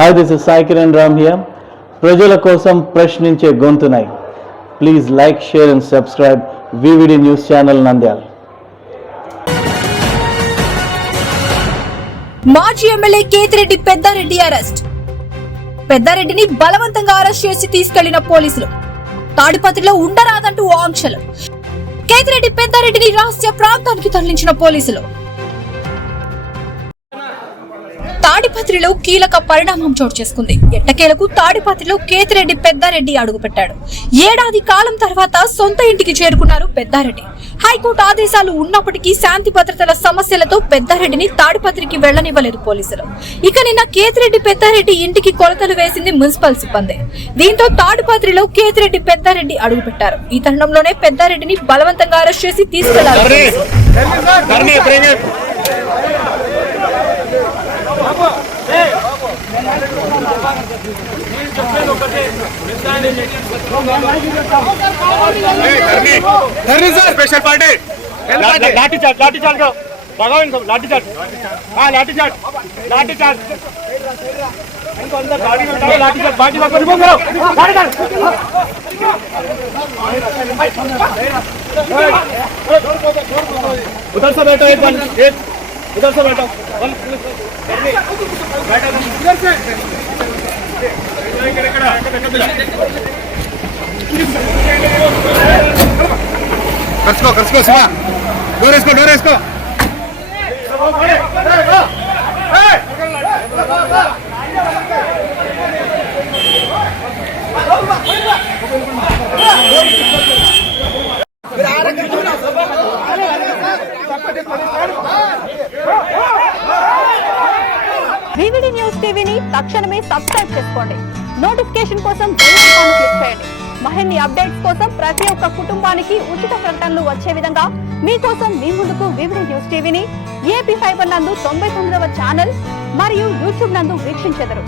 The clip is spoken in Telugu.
Hi, this is Sai Kiran Ram here. ప్రజల కోసం ప్రశ్నించే గొంతునై. Please like, share and subscribe VVD News Channel Nandyal. మాజీ ఎమ్మెల్యే కేతిరెడ్డి పెద్దారెడ్డి అరెస్ట్. పెద్దారెడ్డిని బలవంతంగా అరెస్ట్ చేసి తీసుకెళ్లిన పోలీసులు. తాడిపత్రిలో ఉండరాదంటూ ఆంక్షలు. కేతిరెడ్డి పెద్దారెడ్డిని రహస్య ప్రాంతానికి తరలించిన పోలీసులు. తాడిపత్రిలో కీలక పరిణామం చోటు చేసుకుంది. ఎట్టకేలకు తాడిపత్రిలో కేతిరెడ్డి పెద్దారెడ్డి అడుగుపెట్టాడు. ఏడాది కాలం తర్వాత సొంత ఇంటికి చేరుకున్నారు పెద్దారెడ్డి. హైకోర్టు ఆదేశాలు ఉన్నప్పటికీ శాంతి భద్రతల సమస్యలతో పెద్దారెడ్డిని తాడిపత్రికి వెళ్లనివ్వలేదు పోలీసులు. ఇక నిన్న కేతిరెడ్డి పెద్దారెడ్డి ఇంటికి కొలతలు వేసింది మున్సిపల్ సిబ్బంది. దీంతో తాడిపత్రిలో కేతిరెడ్డి పెద్దారెడ్డి అడుగుపెట్టారు. ఈ తరుణంలోనే పెద్దారెడ్డిని బలవంతంగా అరెస్ట్ చేసి తీసుకెళ్లారు. स्पेशल पार्टी लाठी चार्ज का भगवान सब लाठी चार्ज हाँ लाठी चार्ज इनको अंदर गाड़ी में उठाओ लाठी चार्ज बाकी बात रिमूव करो गाड़ी कर उधर से बैठो एक उधर से बैठो इधर से कर्सको सुना डोर इसको VVD న్యూస్ టీవీని తక్షణమే సబ్స్క్రైబ్ చేసుకోండి. నోటిఫికేషన్ కోసం బెల్ ఐకాన్ క్లిక్ చేయండి. మరిన్ని అప్డేట్స్ కోసం ప్రతి ఒక్క కుటుంబానికి ఉచిత ప్రకటనలు వచ్చే విధంగా మీకోసం మీ ముందుకు VVD న్యూస్ టీవీని AP ఫైబర్ నందు 99వ ఛానల్ మరియు యూట్యూబ్ నందు వీక్షించెదరు.